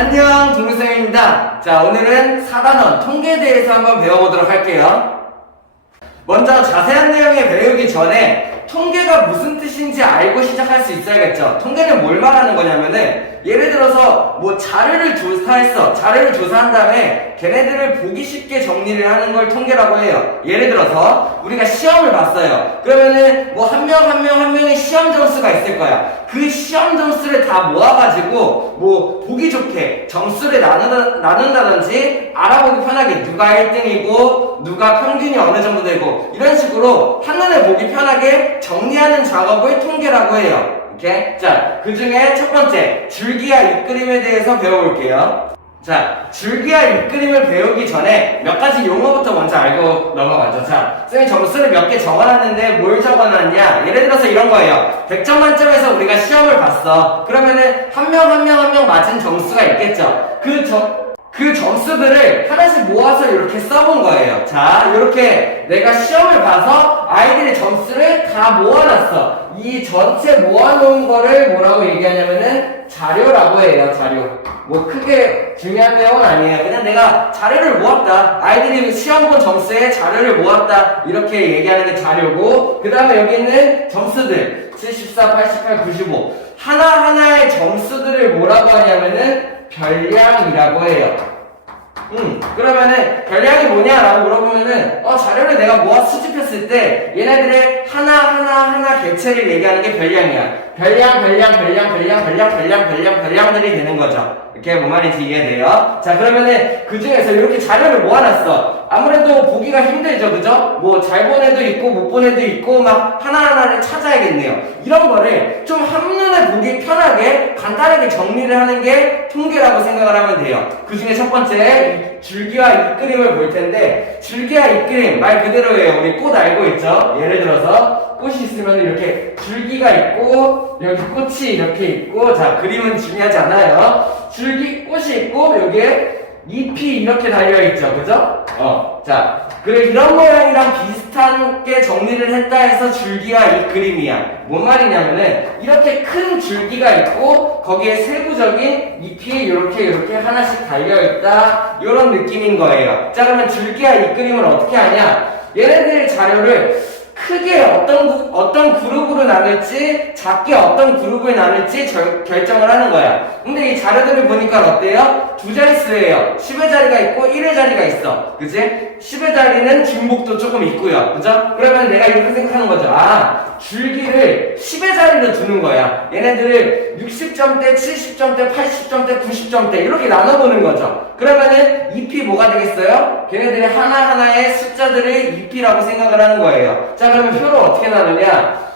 안녕, 동무쌤입니다. 자, 오늘은 4단원 통계에 대해서 한번 배워보도록 할게요. 먼저 자세한 내용에 배우기 전에 통계가 무슨 뜻인지 알고 시작할 수 있어야겠죠. 통계는 뭘 말하는 거냐면은 예를 들어서 뭐 자료를 조사했어. 자료를 조사한 다음에 걔네들을 보기 쉽게 정리를 하는 걸 통계라고 해요. 예를 들어서 우리가 시험을 봤어요. 그러면은 뭐 한 명의 시험 점수가 있을 거야. 그 시험 점수를 다 모아가지고 뭐 보기 좋게 점수를 나눈다든지 알아보기 편하게 누가 1등이고 누가 평균이 어느 정도 되고 이런 식으로 한눈에 보기 편하게 정리하는 작업을 통계라고 해요. 오케이? 자, 그 중에 첫 번째, 줄기와 윗그림에 대해서 배워볼게요. 자, 줄기와 윗그림을 배우기 전에 몇 가지 용어부터 먼저 알고 넘어가죠. 자, 쌤이 점수를 몇 개 적어놨는데 뭘 적어놨냐? 예를 들어서 이런 거예요. 100점 만점에서 우리가 시험을 봤어. 그러면은 한 명 맞은 점수가 있겠죠. 그 점수들을 하나씩 모아서 이렇게 써본 거예요. 자, 이렇게 내가 시험을 봐서 아이들의 점수를 다 모아놨어. 이 전체 모아놓은 거를 뭐라고 얘기하냐면은 자료라고 해요. 자료. 뭐 크게 중요한 내용은 아니에요. 그냥 내가 자료를 모았다. 아이들이 시험 본 점수에 자료를 모았다. 이렇게 얘기하는 게 자료고, 그 다음에 여기 있는 점수들 74, 88, 95 하나하나의 점수들을 뭐라고 하냐면은 별량이라고 해요. 그러면은 별량이 뭐냐라고 물어보면은 자료를 내가 모아 수집했을 때 얘네들의 하나 개체를 얘기하는 게 별량이야. 별량들이 되는 거죠. 이렇게 뭔 말인지 이해돼요? 자, 그러면은 그 중에서 이렇게 자료를 모아놨어. 아무래도 보기가 힘들죠, 그죠? 뭐 잘 본 애도 있고 못 본 애도 있고 막 하나하나를 찾아야겠네요. 이런 거를 좀 한눈에 보기 편하게 간단하게 정리를 하는 게 통계라고 생각을 하면 돼요. 그 중에 첫 번째 줄기와 윗그림을 볼 텐데, 줄기와 윗그림 말 그대로예요. 우리 꽃 알고 있죠? 예를 들어서 꽃이 있으면 이렇게 줄기가 있고 여기 꽃이 이렇게 있고, 자, 그림은 중요하지 않아요. 줄기 꽃이 있고 여기에 잎이 이렇게 달려있죠, 그죠? 자, 그래 이런 모양이랑 비슷하게 정리를 했다 해서 줄기와 이 그림이야. 뭔 말이냐면은 이렇게 큰 줄기가 있고 거기에 세부적인 잎이 이렇게 하나씩 달려있다, 이런 느낌인 거예요. 자, 그러면 줄기와 이 그림을 어떻게 하냐? 얘네들 자료를 크게 어떤 그룹으로 나눌지, 작게 어떤 그룹을 나눌지 결정을 하는 거야. 근데 이 자료들을 보니까 어때요? 두 자릿수예요. 10의 자리가 있고 1의 자리가 있어. 그치? 10의 자리는 중복도 조금 있고요. 그죠? 그러면 내가 이렇게 생각하는 거죠. 줄기를 10의 자리로 두는 거야. 얘네들을 60점대, 70점대, 80점대, 90점대 이렇게 나눠보는 거죠. 그러면은 잎이 뭐가 되겠어요? 걔네들의 하나하나의 숫자들을 잎이라고 생각을 하는 거예요. 자, 그러면 표를 어떻게 나누냐?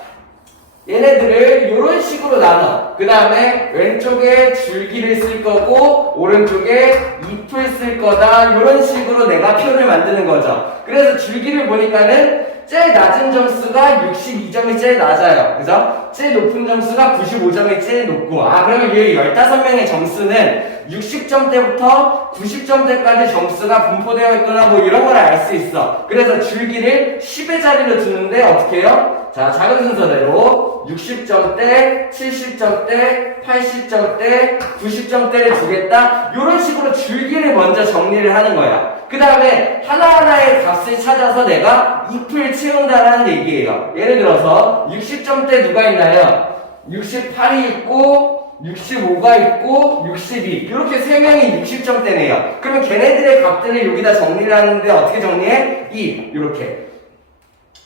얘네들을 이런 식으로 나눠. 그 다음에 왼쪽에 줄기를 쓸 거고 오른쪽에 잎을 쓸 거다. 이런 식으로 내가 표를 만드는 거죠. 그래서 줄기를 보니까는 제일 낮은 점수가 62점이 제일 낮아요. 그죠? 제일 높은 점수가 95점이 제일 높고, 그러면 이 15명의 점수는 60점대부터 90점대까지 점수가 분포되어 있구나, 뭐 이런 걸 알 수 있어. 그래서 줄기를 10의 자리로 두는데 어떻게 해요? 자, 작은 순서대로 60점대, 70점대, 80점대, 90점대를 주겠다. 이런 식으로 줄기를 먼저 정리를 하는 거야. 그 다음에 하나하나의 값을 찾아서 내가 잎을 채운다라는 얘기예요. 예를 들어서 60점대 누가 있나요? 68이 있고 65가 있고 62, 이렇게 3명이 60점대네요. 그러면 걔네들의 값들을 여기다 정리를 하는데 어떻게 정리해? 이렇게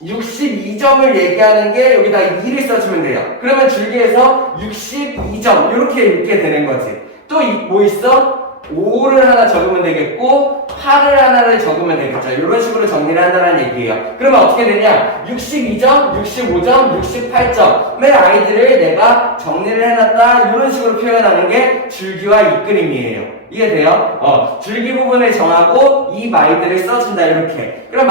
62점을 얘기하는 게 여기다 2를 써주면 돼요. 그러면 줄기에서 62점 이렇게 읽게 되는 거지. 또 뭐 있어? 5를 하나 적으면 되겠고 8을 하나를 적으면 되겠죠. 이런 식으로 정리를 한다는 얘기예요. 그러면 어떻게 되냐? 62점, 65점, 68점의 아이들을 내가 정리를 해놨다, 이런 식으로 표현하는 게 줄기와 윗그림이에요. 이해돼요? 줄기 부분을 정하고 이 아이들을 써준다, 이렇게. 그럼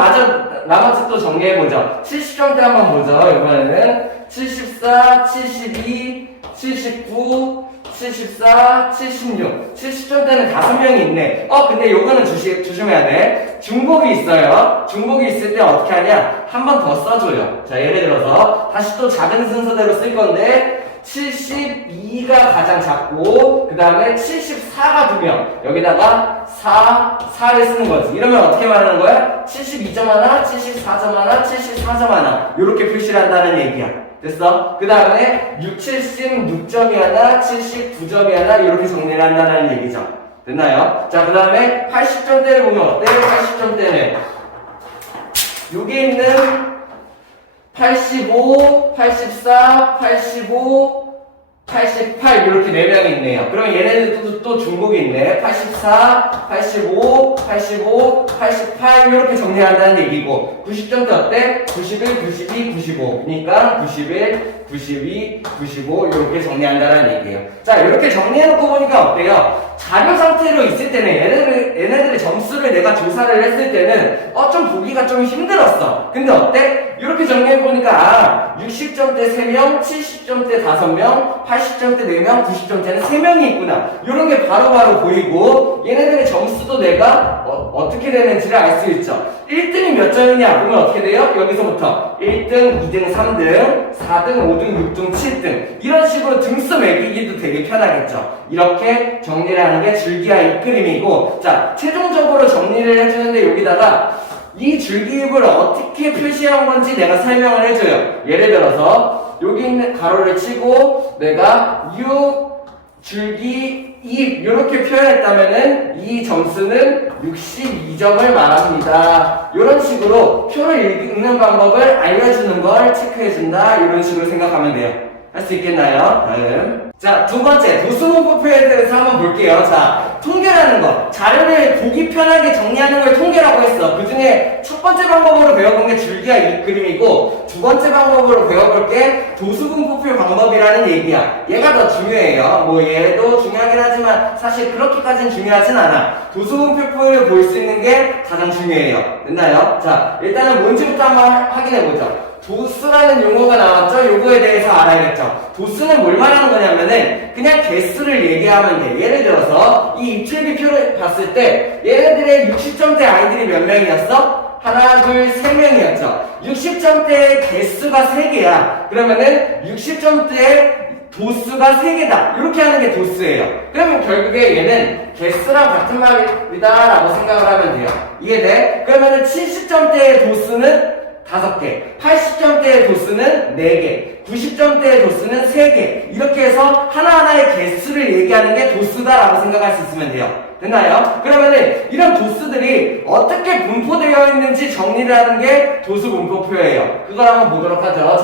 나머지 또 정리해보죠. 70점대 한번 보죠. 이번에는 74, 72, 79, 74, 76, 70점대는 5명이 있네. 근데 요거는 조심해야 돼. 중복이 있어요. 중복이 있을 때 어떻게 하냐? 한 번 더 써줘요. 자, 예를 들어서 다시 또 작은 순서대로 쓸 건데 72가 가장 작고 그 다음에 74가 2명 여기다가 4를 쓰는 거지. 이러면 어떻게 말하는 거야? 72점 하나, 74점 하나, 74점 하나 이렇게 표시를 한다는 얘기야. 됐어? 그 다음에 76점이 하나, 79점이 하나 이렇게 정리를 한다는 얘기죠. 됐나요? 자, 그 다음에 80점대를 보면 어때? 80점대는 여기 있는 85, 84, 85, 88 이렇게 4명이 있네요. 그럼 얘네들도 또 중복이 있네. 84, 85, 85, 88 이렇게 정리한다는 얘기고 90점대 어때? 91, 92, 95 그러니까 91, 92, 95 이렇게 정리한다는 얘기예요. 자, 이렇게 정리해놓고 보니까 어때요? 자료 상태로 있을 때는 얘네들의 점수를 내가 조사를 했을 때는 좀 보기가 좀 힘들었어. 근데 어때? 이렇게 정리해보니까 60점대 3명, 70점대 5명, 80점대 4명, 90점대는 3명이 있구나. 이런 게 바로바로 보이고 얘네들의 점수도 내가 어떻게 되는지를 알 수 있죠. 1등이 몇 점이냐 보면 어떻게 돼요? 여기서부터 1등, 2등, 3등, 4등, 5등, 6등, 7등 이런 식으로 등수 매기기도 되게 편하겠죠. 이렇게 정리를 하는 게 줄기와 잇그림이고 자, 최종적으로 정리를 해주는데 여기다가 이 줄기입을 어떻게 표시한 건지 내가 설명을 해줘요. 예를 들어서 여기 있는 가로를 치고 내가 6 줄기 입 이렇게 표현했다면은 이 점수는 62점을 말합니다. 이런 식으로 표를 읽는 방법을 알려주는 걸 체크해준다. 이런 식으로 생각하면 돼요. 할 수 있겠나요? 다음. 자, 두 번째 도수문법표에 대해서 한번 볼게요. 자, 통계라는 거. 자료를 보기 편하게 정리하는 걸 통계라고 했어. 그 중에 첫 번째 방법으로 배워본 게 줄기와 잇그림이고 두 번째 방법으로 배워볼 게 도수분포표 방법이라는 얘기야. 얘가 더 중요해요. 뭐 얘도 중요하긴 하지만 사실 그렇게까지는 중요하진 않아. 도수분포표를 볼 수 있는 게 가장 중요해요. 됐나요? 자, 일단은 뭔지부터 한번 확인해보자. 도수라는 용어가 나왔죠? 요거에 대해서 알아야겠죠? 도수는 뭘 말하는 거냐면은 그냥 개수를 얘기하면 돼. 예를 들어서 이 입출기표를 봤을 때 얘네들의 60점대 아이들이 몇 명이었어? 하나, 둘, 3명이었죠. 60점대의 개수가 3개야. 그러면은 60점대의 도수가 3개다. 이렇게 하는 게 도수예요. 그러면 결국에 얘는 개수랑 같은 말이다 라고 생각을 하면 돼요. 이해돼? 그러면은 70점대의 도수는 5개, 80점대의 도수는 4개, 90점대의 도수는 3개 이렇게 해서 하나하나의 개수를 얘기하는 게 도수다라고 생각할 수 있으면 돼요. 됐나요? 그러면은 이런 도수들이 어떻게 분포되어 있는지 정리를 하는 게 도수 분포표예요. 그걸 한번 보도록 하죠.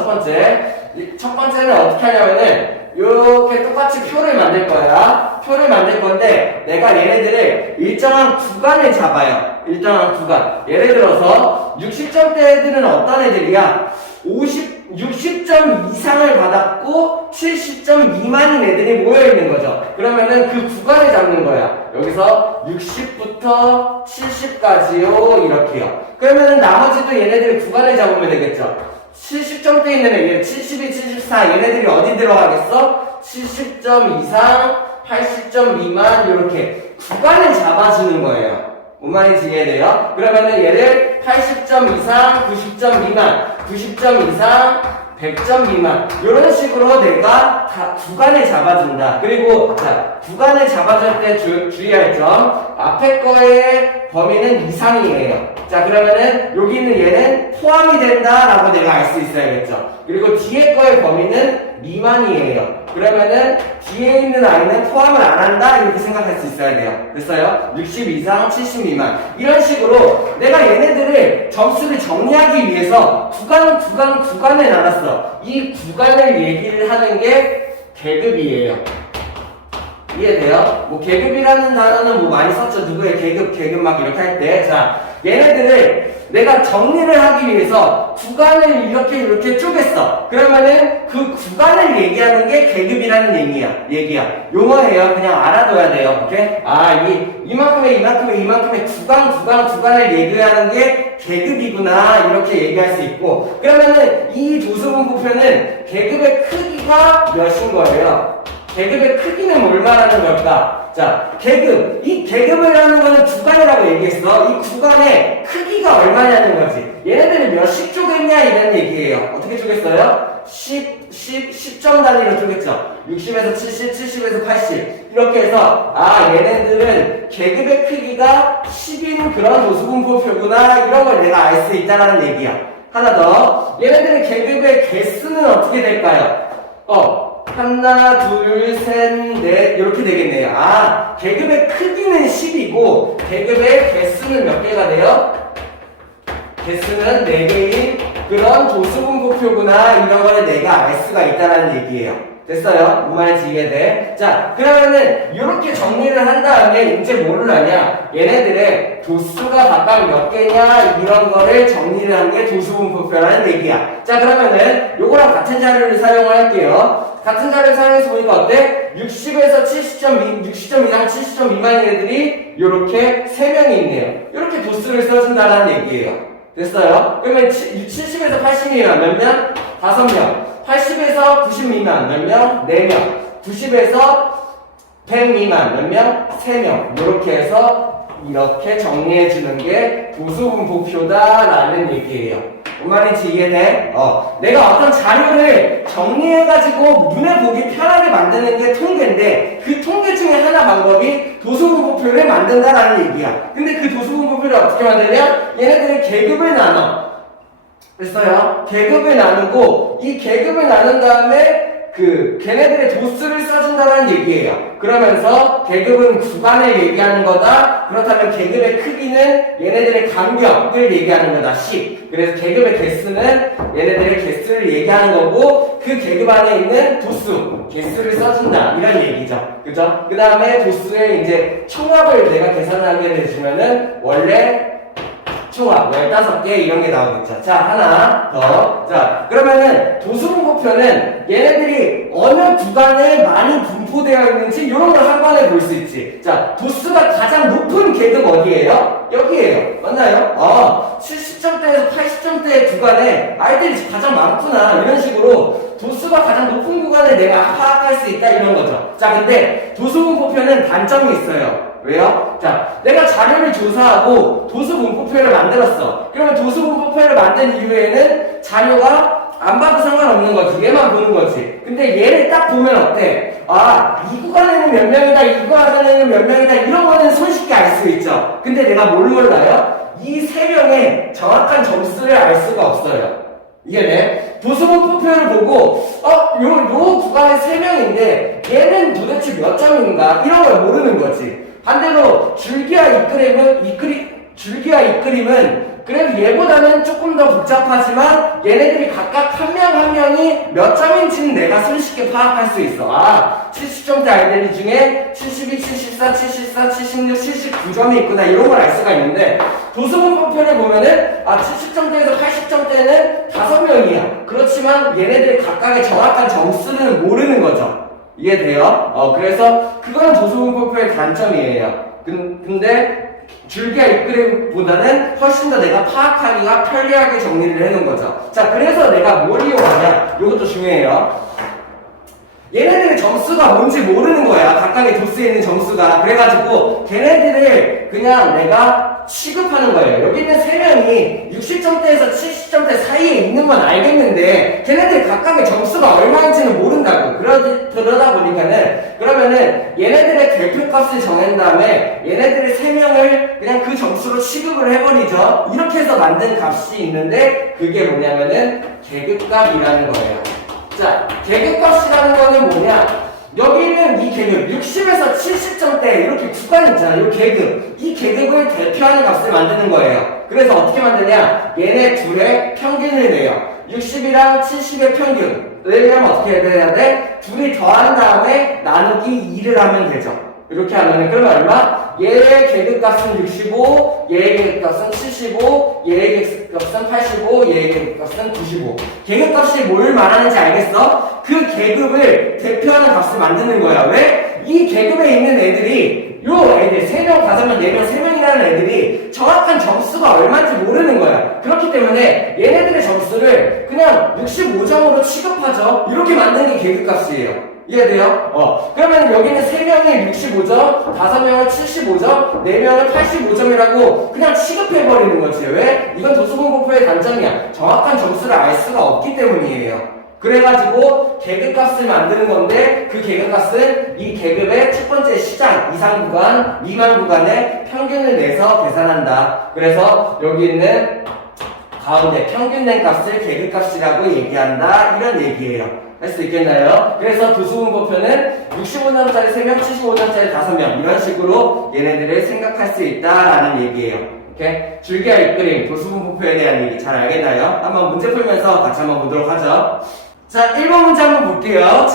첫 번째는 어떻게 하냐면은 이렇게 똑같이 표를 만들 거야. 표를 만들 건데 내가 얘네들을 일정한 구간을 잡아요. 일정한 구간. 예를 들어서 60점대 애들은 어떤 애들이야? 60점 이상을 받았고 70점 미만인 애들이 모여있는 거죠. 그러면은 그 구간을 잡는 거야. 여기서 60부터 70까지요. 이렇게요. 그러면은 나머지도 얘네들이 구간을 잡으면 되겠죠. 70점대 있는 애들, 72, 74 얘네들이 어디 들어가겠어? 70점 이상, 80점 미만 이렇게 구간을 잡아주는 거예요. 뭔 말인지 이해돼요? 그러면은 얘를 80점 이상, 90점 미만, 90점 이상, 100점 미만 이런 식으로 내가 다 구간을 잡아준다. 그리고 자, 구간을 잡아줄 때 주의할 점 앞에 거의 범위는 이상이에요. 자, 그러면은 여기 있는 얘는 포함이 된다라고 내가 알 수 있어야겠죠. 그리고 뒤에 거의 범위는 미만이에요. 그러면은 뒤에 있는 아이는 포함을 안 한다 이렇게 생각할 수 있어야 돼요. 됐어요? 60 이상, 70 미만 이런 식으로 내가 얘네들을 점수를 정리하기 위해서 구간을 나눴어. 이 구간을 얘기를 하는 게 계급이에요. 이해돼요? 뭐 계급이라는 단어는 뭐 많이 썼죠. 누구의 계급 막 이렇게 할 때. 자, 얘네들을 내가 정리를 하기 위해서 구간을 이렇게 쪼갰어. 그러면은 그 구간을 얘기하는 게 계급이라는 얘기야. 용어예요. 그냥 알아둬야 돼요. 오케이? 이만큼의 구간을 얘기하는 게 계급이구나. 이렇게 얘기할 수 있고. 그러면은 이 도수분포표는 계급의 크기가 몇인 거예요? 계급의 크기는 뭘 말하는 걸까? 자, 계급. 이 계급이라는 거는 구간이라고 얘기했어. 이 구간의 크기가 얼마냐는 거지. 얘네들은 몇씩 쪼갰냐 이런 얘기예요. 어떻게 쪼갰어요? 10점 단위로 쪼갰죠. 60에서 70, 70에서 80 이렇게 해서 얘네들은 계급의 크기가 10인 그런 도수분포표구나 이런 걸 내가 알 수 있다는 얘기야. 하나 더. 얘네들의 계급의 개수는 어떻게 될까요? 하나, 둘, 셋, 넷 이렇게 되겠네요. 계급의 크기는 10이고 계급의 개수는 몇 개가 돼요? 개수는 4개인 그런 도수분포표구나 이런 걸 내가 알 수가 있다는 얘기예요. 됐어요? 뭔 말인지 이해돼? 자, 그러면은 이렇게 정리를 한 다음에 이제 뭐를 하냐? 얘네들의 도수가 각각 몇 개냐 이런 거를 정리를 한 게 도수분포표라는 얘기야. 자, 그러면은 요거랑 같은 자료를 사용을 할게요. 같은 자료를 사용해서 보니까 어때? 60에서 60점 이상 70점 미만인 애들이 요렇게 3명이 있네요. 이렇게 도수를 써준다는 얘기예요. 됐어요? 그러면 70에서 80 미만 몇 명? 5명. 80에서 90 미만 몇 명? 4명. 90에서 100 미만 몇 명? 3명. 이렇게 해서 이렇게 정리해주는 게 도수분포표다라는 얘기예요. 뭔 말인지 이해돼? 내가 어떤 자료를 정리해가지고 눈에 보기 편하게 만드는 게 통계인데 그 통계 중에 하나 방법이 도수분포표를 만든다라는 얘기야. 근데 그 도수분포표를 어떻게 만드냐? 얘네들의 계급을 나눠. 됐어요? 계급을 나누고 이 계급을 나눈 다음에 걔네들의 도수를 써준다는 얘기예요. 그러면서 계급은 구간을 얘기하는 거다. 그렇다면 계급의 크기는 얘네들의 간격을 얘기하는 거다. 10. 그래서 계급의 개수는 얘네들의 개수를 얘기하는 거고 그 계급 안에 있는 도수, 개수를 써준다. 이런 얘기죠. 그죠? 그 다음에 도수의 이제 총합을 내가 계산하게 되시면은 원래 총합 15개 이런 게 나오겠죠. 자, 하나 더. 자, 그러면은 도수분포표는 얘네들이 어느 구간에 많이 분포되어 있는지 이런 걸 한 번에 볼 수 있지. 자, 도수가 가장 높은 계급 어디예요? 여기에요. 맞나요? 70점대에서 80점대 구간에 아이들이 가장 많구나. 이런 식으로 도수가 가장 높은 구간을 내가 파악할 수 있다 이런 거죠. 자, 근데 도수분포표는 단점이 있어요. 왜요? 자, 내가 자료를 조사하고 도수분포표를 만들었어. 그러면 도수분포표를 만든 이후에는 자료가 안 봐도 상관없는 거지. 얘만 보는 거지. 근데 얘를 딱 보면 어때? 이 구간에는 몇 명이다, 이 구간에는 몇 명이다, 이런 거는 손쉽게 알 수 있죠. 근데 내가 뭘 몰라요? 이 3명의 정확한 점수를 알 수가 없어요. 이게 도수분포표를 보고 요 구간에 3명인데 얘는 도대체 몇 점인가? 이런 걸 모르는 거지. 반대로 줄기와 이끌림은 그래도 얘보다는 조금 더 복잡하지만 얘네들이 각각 한 명 한 명이 몇 점인지는 내가 손쉽게 파악할 수 있어. 70점대 아이들 중에 72, 74, 74, 76, 79점이 있구나 이런 걸 알 수가 있는데 도수분포표를 보면은 70점대에서 80점대는 5명이야. 그렇지만 얘네들이 각각의 정확한 점수는 모르는 거죠. 이해돼요? 그래서 그건 도수분포표의 단점이에요. 근데 줄기와 이끌림보다는 훨씬 더 내가 파악하기가 편리하게 정리를 해놓은 거죠. 자, 그래서 내가 뭘 이용하냐? 이것도 중요해요. 얘네들의 점수가 뭔지 모르는 거야. 각각의 도수에 있는 점수가. 그래가지고 걔네들을 그냥 내가 취급하는 거예요. 여기 있는 3명이 60점대에서 70점대 사이에 있는 건 알겠는데 걔네들 각각의 점수가 얼마인지는 모른다고. 그러다 보니까는 그러면은 얘네들의 대표값을 정한 다음에 얘네들의 3명을 그냥 그 점수로 취급을 해버리죠. 이렇게 해서 만든 값이 있는데 그게 뭐냐면은 계급값이라는 거예요. 자, 계급값이라는 거는 뭐냐? 여기 있는 이 계급, 60에서 70점대 이렇게 구간 있잖아요. 이 계급. 이 계급을 대표하는 값을 만드는 거예요. 그래서 어떻게 만드냐? 얘네 둘의 평균을 내요. 60이랑 70의 평균. 내려면 어떻게 해야 돼? 둘이 더한 다음에 나누기 2를 하면 되죠. 이렇게 하면은 그러면 얼마? 얘의 계급값은 65, 얘의 계급값은 75, 얘의 계급값은 85, 얘의 계급값은 95. 계급값이 뭘 말하는지 알겠어? 그 계급을 대표하는 값을 만드는 거야. 왜? 이 계급에 있는 애들이 요 애들 3명, 5명, 4명, 3명이라는 애들이 정확한 점수가 얼마인지 모르는 거야. 그렇기 때문에 얘네들의 점수를 그냥 65점으로 취급하죠. 이렇게 만든 게 계급값이에요. 이해돼요? 그러면 여기는 3명이 65점, 5명은 75점, 4명은 85점이라고 그냥 취급해버리는 거지. 왜? 이건 도수분포표의 단점이야. 정확한 점수를 알 수가 없기 때문이에요. 그래가지고 계급값을 만드는 건데 그 계급값은 이 계급의 첫 번째 시장 이상 구간, 미만 구간의 평균을 내서 계산한다. 그래서 여기 있는 가운데 평균된 값을 계급값이라고 얘기한다. 이런 얘기예요. 할 수 있겠나요? 그래서 도수분포표는 65점짜리 3명, 75점짜리 5명 이런 식으로 얘네들을 생각할 수 있다라는 얘기예요. 오케이? 줄기와 윗그림, 도수분포표에 대한 얘기 잘 알겠나요? 한번 문제 풀면서 같이 한번 보도록 하죠. 자, 1번 문제 한번 볼게요.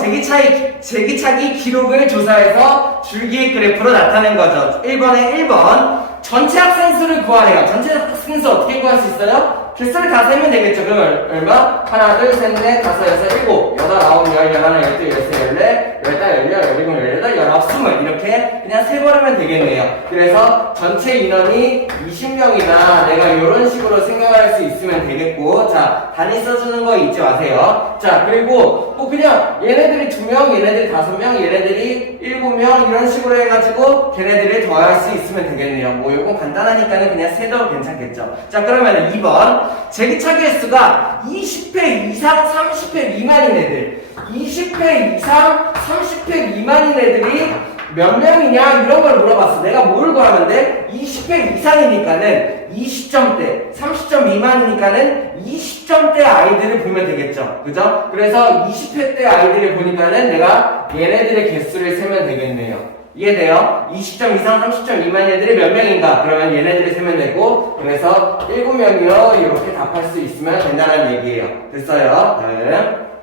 제기차기 기록을 조사해서 줄기의 그래프로 나타낸 거죠. 1번에 1번. 전체 학생 수를 구하래요. 전체 학생 수 어떻게 구할 수 있어요? 개수를 다 세면 되겠죠. 그럼 얼마? 하나, 둘, 셋, 넷, 다섯, 여섯, 일곱, 여덟, 아홉, 열, 열하나, 열둘, 열세, 열네, 열다, 열여, 열일곱, 열여덟, 열아홉, 스물 이렇게 그냥 세버리면 되겠네요. 그래서 전체 인원이 20명이나 내가 이런 식으로 생각할 수 있으면 되겠고, 자 단위 써주는 거 잊지 마세요. 자 그리고 뭐 그냥 얘네들이 2명, 얘네들이 5명, 얘네들이 7명 이런 식으로 해가지고 걔네들을 더할 수 있으면 되겠네요. 뭐 요건 간단하니까는 그냥 세도 괜찮겠죠. 자 그러면 2번 제기차기 횟수가 20회 이상 30회 미만인 애들 20회 이상 30회 미만인 애들이 몇 명이냐 이런 걸 물어봤어. 내가 뭘 구하면 돼? 20회 이상이니까는 20점대 30점 미만이니까는 20점대 아이들을 보면 되겠죠. 그죠? 그래서 20회 때 아이들을 보니까는 내가 얘네들의 개수를 세면 되겠네요. 이해돼요? 20점 이상 30점 미만 애들이 몇 명인가? 그러면 얘네들이 세면 되고 그래서 7명이요 이렇게 답할 수 있으면 된다는 얘기예요. 됐어요?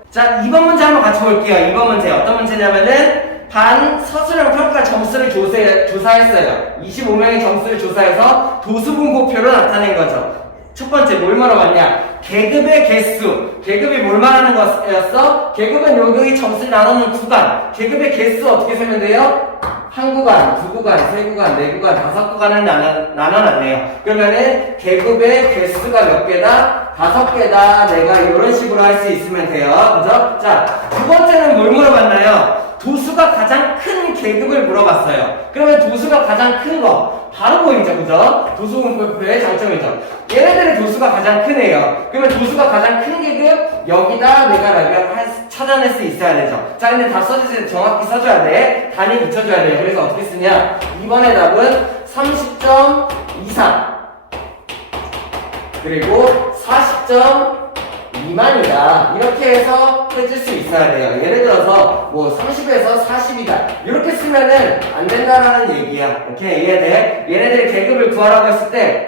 자 2번 문제 한번 같이 볼게요. 2번 문제 어떤 문제냐면은 반 서술형 평가 점수를 조사했어요. 25명의 점수를 조사해서 도수분포표로 나타낸 거죠. 첫 번째 뭘 물어봤냐? 계급의 개수. 계급이 뭘 말하는 거였어? 계급은 여기 점수를 나누는 구간. 계급의 개수 어떻게 세면 돼요? 한 구간, 두 구간, 세 구간, 네 구간, 5구간을 나눠놨네요. 그러면은 계급의 개수가 몇 개다? 5개다. 내가 이런 식으로 할 수 있으면 돼요. 그죠? 자, 두 번째는 뭘 물어봤나요? 도수가 가장 큰 계급을 물어봤어요. 그러면 도수가 가장 큰 거 바로 보이죠, 그죠? 도수분포표의 장점이죠. 얘네들의 도수가 가장 크네요. 그러면 도수가 가장 큰 계급 여기다 내가 찾아낼 수 있어야 되죠. 자, 근데 다 써주세요. 정확히 써줘야 돼. 단위 붙여줘야 돼요. 그래서 어떻게 쓰냐? 이번의 답은 30점 이상 그리고 40점 미만이다. 이렇게 해서 해줄 수 있어야 돼요. 예를 들어서 뭐 30에서 40이다. 이렇게 쓰면은 안 된다라는 얘기야. 오케이, 이해돼? 얘네들이 계급을 구하라고 했을 때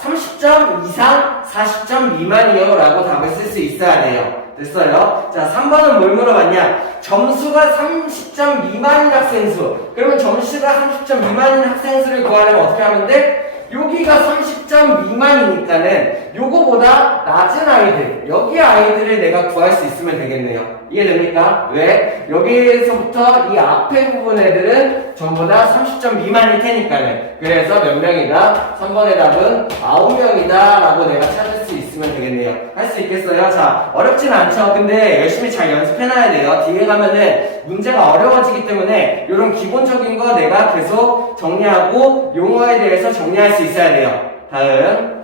30점 이상 40점 미만이요 라고 답을 쓸 수 있어야 돼요. 됐어요? 자, 3번은 뭘 물어봤냐? 점수가 30점 미만인 학생 수. 그러면 점수가 30점 미만인 학생 수를 구하려면 어떻게 하면 돼? 여기가 30점 미만이니까는 요거보다 낮은 아이들, 여기 아이들을 내가 구할 수 있으면 되겠네요. 이해됩니까? 왜? 여기에서부터 이 앞에 부분 애들은 전부 다 30점 미만일 테니까는. 그래서 몇 명이다? 3번의 답은 9명이다 라고 내가 찾을 수 있으면 되겠네요. 할 수 있겠어요? 자, 어렵진 않죠. 근데 열심히 잘 연습해놔야 돼요. 뒤에 가면은 문제가 어려워지기 때문에 이런 기본적인 거 내가 계속 정리하고 용어에 대해서 정리할 수 있어야 돼요. 다음.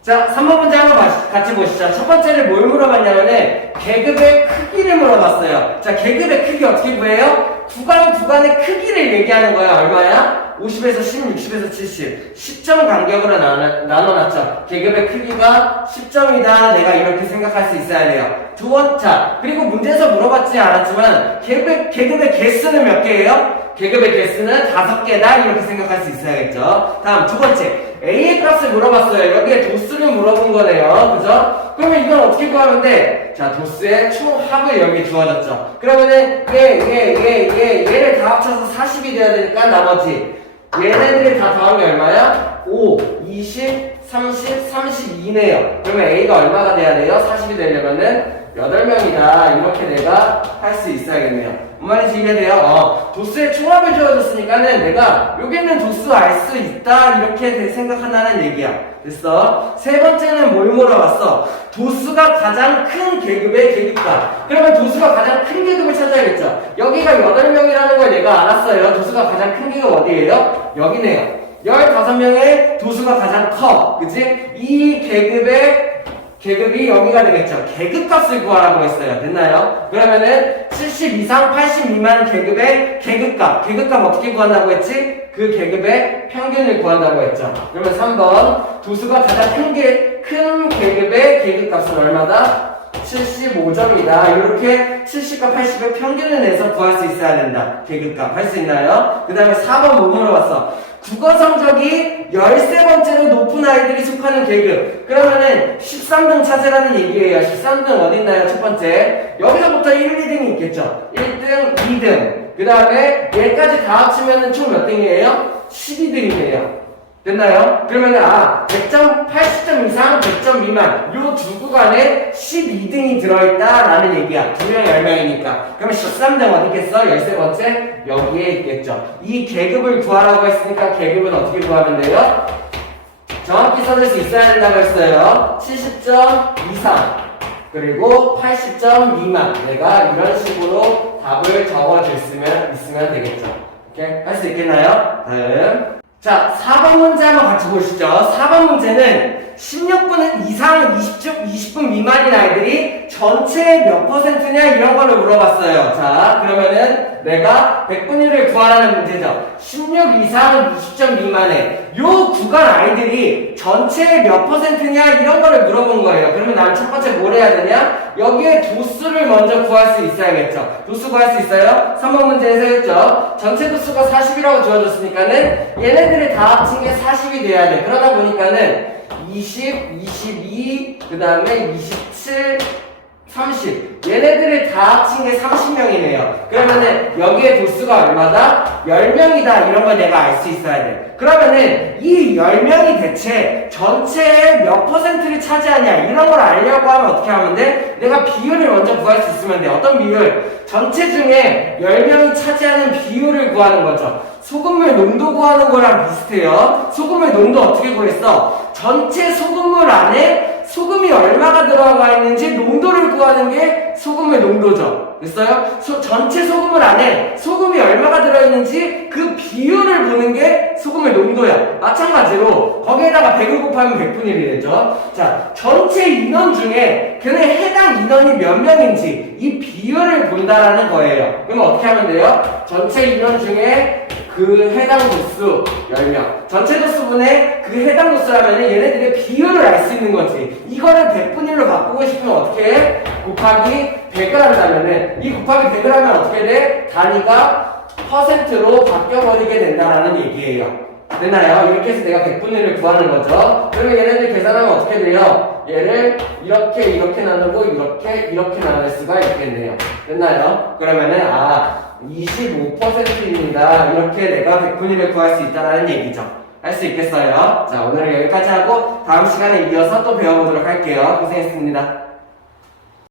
자, 3번 문제 한번 같이 보시죠. 첫 번째를 뭘 물어봤냐면은 계급의 크기를 물어봤어요. 자, 계급의 크기 어떻게 구해요? 구간의 크기를 얘기하는 거야. 얼마야? 50에서 10, 60에서 70. 10점 간격으로 나눠놨죠. 계급의 크기가 10점이다. 내가 이렇게 생각할 수 있어야 돼요. 두 번째. 그리고 문제에서 물어봤지 않았지만 계급의 개수는 몇 개예요? 계급의 개수는 5개다. 이렇게 생각할 수 있어야겠죠. 다음 두 번째. A의 값을 물어봤어요. 여기에 도수를 물어본 거네요. 그죠? 그러면 이건 어떻게 구하면 돼? 자, 도수의 총합을 여기 주어졌죠. 그러면은 얘를 다 합쳐서 40이 돼야 되니까 나머지 얘네들이 다 더하면 얼마야? 5, 20, 30, 32네요. 그러면 A가 얼마가 돼야 돼요? 40이 되려면은 8명이다. 이렇게 내가 할 수 있어야겠네요. 뭔 말인지 이해돼요? 도수의 총합을 주어줬으니까는 내가 여기 있는 도수 알 수 있다 이렇게 생각한다는 얘기야. 됐어? 세 번째는 뭘 물어봤어? 도수가 가장 큰 계급의 계급값. 그러면 도수가 가장 큰 계급을 찾아야겠죠. 여기가 8명이라는 걸 내가 알았어요. 도수가 가장 큰 계급 어디예요? 여기네요. 15명의 도수가 가장 커. 그치? 이 계급이 여기가 되겠죠. 계급값을 구하라고 했어요. 됐나요? 그러면은 70 이상 80 미만 계급의 계급값 어떻게 구한다고 했지? 그 계급의 평균을 구한다고 했죠. 그러면 3번 도수가 가장 큰 계급의 계급값은 얼마다? 75점이다. 이렇게 70과 80의 평균을 내서 구할 수 있어야 된다. 계급값 할 수 있나요? 그 다음에 4번 뭐 물어봤어? 국어 성적이 13번째로 높은 아이들이 속하는 계급. 그러면은 13등 찾으라는 얘기예요. 13등 어딨나요? 첫 번째. 여기서부터 1, 2등이 있겠죠. 1등, 2등. 그 다음에 얘까지 다 합치면은 총 몇 등이에요? 12등이에요. 됐나요? 그러면은 100점, 80점 이상, 100점 미만 요 두 구간에 12등이 들어있다라는 얘기야. 2명 10명이니까. 그러면 13등 어디 있겠어? 13번째 여기에 있겠죠. 이 계급을 구하라고 했으니까 계급은 어떻게 구하면 돼요? 정확히 써줄 수 있어야 된다고 했어요. 70점 이상 그리고 80점 미만. 내가 이런 식으로 답을 적어줬으면 되겠죠. 오케이? 할 수 있겠나요? 다음. 자, 4번 문제 한번 같이 보시죠. 4번 문제는 16분 이상 20분 미만인 아이들이 전체의 몇 퍼센트냐 이런 거를 물어봤어요. 자, 그러면은 내가 100분위를 구하라는 문제죠. 16 이상 20점 미만의 요 구간 아이들이 전체의 몇 퍼센트냐 이런 거를 물어본 거예요. 그러면 난 첫 번째 뭘 해야 되냐? 여기에 도수를 먼저 구할 수 있어야겠죠. 도수 구할 수 있어요? 3번 문제에서 했죠. 전체 도수가 40이라고 주어졌으니까는 얘네들이 다 합친 게 40이 돼야 돼. 그러다 보니까는 20, 22, 그 다음에 27, 30. 얘네들을 다 합친 게 30명이네요. 그러면은 여기에 도수가 얼마다? 10명이다. 이런 걸 내가 알 수 있어야 돼. 그러면은 이 10명이 대체 전체의 몇 퍼센트를 차지하냐 이런 걸 알려고 하면 어떻게 하면 돼? 내가 비율을 먼저 구할 수 있으면 돼. 어떤 비율? 전체 중에 10명이 차지하는 비율을 구하는 거죠. 소금물 농도 구하는 거랑 비슷해요. 소금물 농도 어떻게 구했어? 전체 소금물 안에 소금이 얼마가 들어가 있는지 농도를 구하는 게 소금의 농도죠. 됐어요? 전체 소금물 안에 소금이 얼마가 들어있는지 그 비율을 보는 게 소금의 농도야. 마찬가지로 거기에다가 100을 곱하면 100분의 1이 되죠. 자, 전체 인원 중에 걔네 해당 인원이 몇 명인지 이 비율을 본다라는 거예요. 그럼 어떻게 하면 돼요? 전체 인원 중에 그 해당 도수 10명. 전체 도수분의 그 해당 도수라면 얘네들의 비율을 알 수 있는 거지. 이거를 100분의 1로 바꾸고 싶으면 어떻게 해? 곱하기 100을 한다면은 이 곱하기 100을 하면 어떻게 돼? 단위가 퍼센트로 바뀌어버리게 된다라는 얘기예요. 됐나요? 이렇게 해서 내가 100분의 1을 구하는 거죠. 그러면 얘네들 계산하면 어떻게 돼요? 얘를 이렇게 나누고 이렇게 나눌 수가 있겠네요. 됐나요? 그러면은 25%입니다. 이렇게 내가 100분의 1을 구할 수 있다는 얘기죠. 할 수 있겠어요? 자, 오늘은 여기까지 하고 다음 시간에 이어서 또 배워보도록 할게요. 고생했습니다.